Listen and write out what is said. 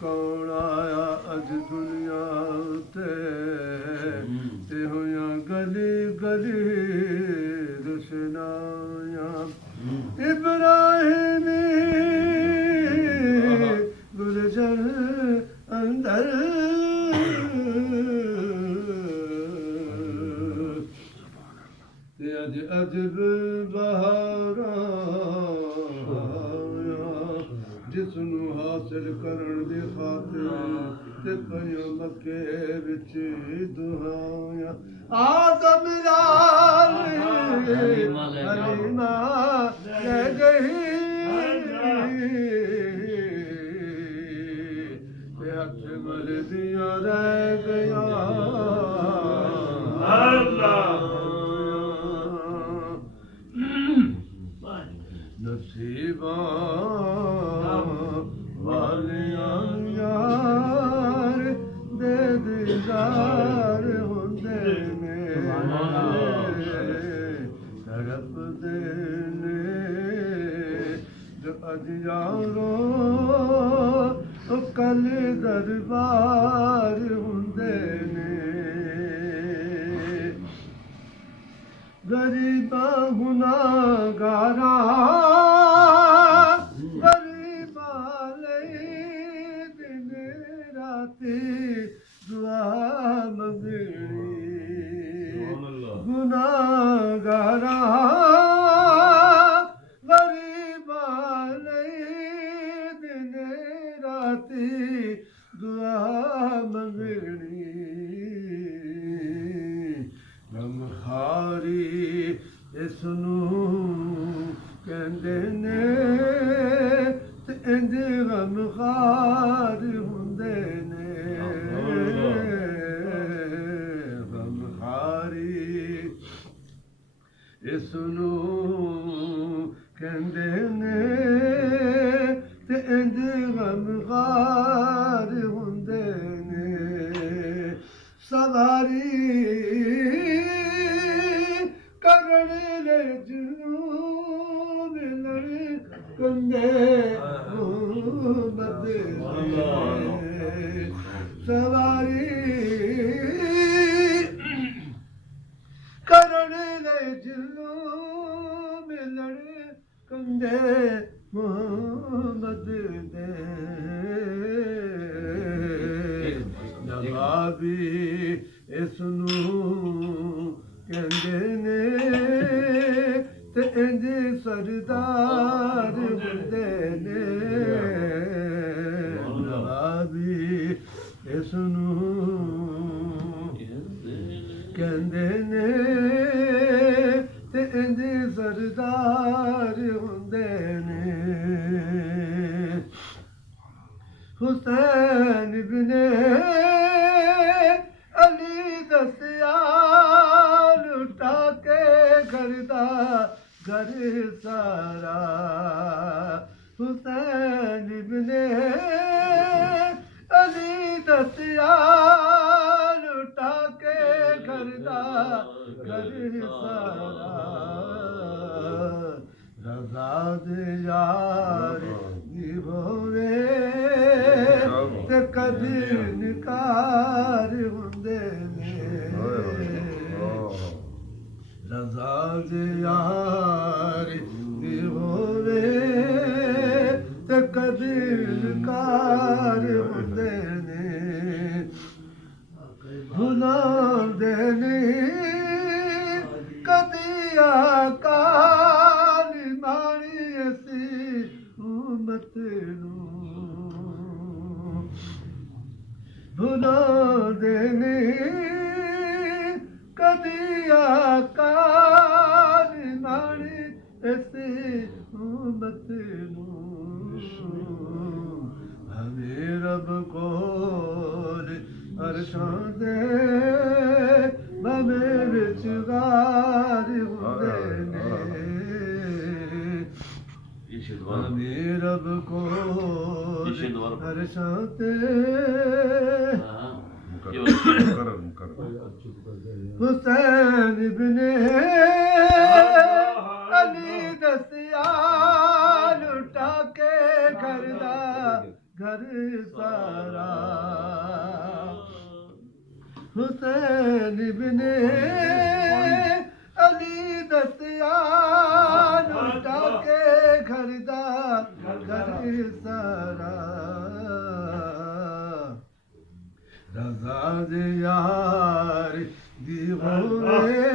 ਕੌਣ ਆਇਆ ਅੱਜ ਦੁਨੀਆ ਤੇ ਹੋਇਆ ਗਲੀ ਗਲੀ ਰੁਸ਼ਨਾਇਆ ਇਬਰਾਹਿਮੀ ਗੁਲਸ਼ਨ ਅੰਦਰ ਤੇ ਅੱਜ ਅਜਬ ਬਹਾਰਾਂ ਜਿਸ ਨੂੰ ਹਾਸਿਲ ਕਰਨ ਦੀ ਖਾਤਰ ਤੇ ਪਈਆਂ ਮੱਕੇ ਵਿੱਚ ਦੁਹਾਇਆ ਆਦਮ ਲਾਲ ਹਲੀਮਾ ਲੈ ਗਈ ਤੇ ਹੱਥ ਮਲਦੀਆਂ ਰਹਿ ਗਿਆ ਅੱਲਾਹ ਨਸੀਬਾਂ ਵਾਲਿਆਂ ਯਾਰ ਬੇਦਿਦਾਰ ਹੁੰਦੇ ਨੇ ਤੜਪਦੇ ਨੇ ਜੋ ਅੱਜ ਯਾਰੋ ਕੱਲ ਦਰਬਾਰ ਹੁੰਦੇ ਨੇ ਗਰੀਬਾਂ ਗੁਨਾਹਗਾਰਾਂ ਗਰੀਬਾਂ ਲਈ ਦਿਨ ਰਾਤੀ ਦੁਆ ਮੰਗਣੀ ਗੁਨਾਹਗਾਰਾਂ ਗਰੀਬਾਂ ਲਈ ਦਿਨ ਰਾਤੀ ਦੁਆ ਮੰਗਣੀ ਗਮਖਾਰੀ ਇਸ ਨੂੰ ਕਹਿੰਦੇ ਨੇ ਤੇ ਇੰਜ ਗਮਖਾਰ ਹੁੰਦੇ ਨੇ ਗਮਖਾਰੀ ਇਸ ਨੂੰ ਕਹਿੰਦੇ ਨੇ ਤੇ ਇੰਜ ਗਮਖਾਰ ਹੁੰਦੇ ਨੇ ਸਵਾਰੀ ਕਰਨ ਲੈ ਜਨੂਨ ਲੜ ਕੰਦੇ ਬਦੇ ਸਵਾਰੀ ਕਰਨ ਲੈ ਜਨੂਨ ਲੜ ਕੰਦੇ ਮੁਹੰਮਦ ਦੇ ਨਵਾਬੀ ਇਸ ਨੂੰ ਕਹਿੰਦੇ ਨੇ ਤੇ ਇੰਜ ਸਰਦਾਰ ਹੁੰਦੇ ਨੇ ਨਵਾਬੀ ਇਸ ਨੂੰ ਕਹਿੰਦੇ ਨੇ ਤੇ ਇੰਜ ਸਰਦਾਰ ਹੁੰਦੇ ਨੇ ਹੁਸੈਨ ਇਬਨੇ ਅਲੀ ਦੱਸਿਆ ਲੁਟਾ ਕੇ ਘਰ ਦਾ ਘਰ ਸਾਰਾ ਹੁਸੈਨ ਇਬਨੇ ਅਲੀ ਦੱਸਿਆ ਲੁਟਾ ਕੇ ਘਰ ਦਾ ਘਰ ਸਾਰਾ ਰਜ਼ਾ ਦੇ ਯਾਰ ਨੀ ਹੋਵੇ ਤੇ ਕਦੀ ਨਿਕਾਰ ਹੁੰਦੇ ਨੇ ਰਜ਼ਾ ਦੇ ਯਾਰ ਨੀ ਹੋਵੇ ਤੇ ਕਦੀ ਨਿਕਾਰ ਹੁੰਦੇ ਨੇ ਭੁਲਾਉਂਦੇ ਨਹੀਂ ਕਦੀ ਆਕਾ ਮਾਰੀ ਅਸੀਂ ਉਮਤ ਨੂੰ ਭੁਲਾਉਂਦੇ ਨਹੀਂ ਕਦੀ ਆਕਾ ਮਾਰੀ ਅਸੀਂ ਉਮਤ ਨੂੰ ਹਮੇ ਰੱਬ ਕੋਲ ਅਰਸ਼ਾਂ ਦੇ ਮਮੇ ਵਿੱਚ ਗਾਰ ਹੁੰਦੇ ਨੇ ਹਮੇ ਰੱਬ ਕੋਲ ਅਰਸ਼ਾਂ ਤੇ ਹੁਸੈਨ ਇਬਨੇ ਅਲੀ ਦੱਸਿਆ ਲੁਟਾ ਕੇ ਘਰ ਦਾ घर सारा हुसैन बिन अली दसिया लुटा के घर दा घर सारा रज़ा दे यार दी होवे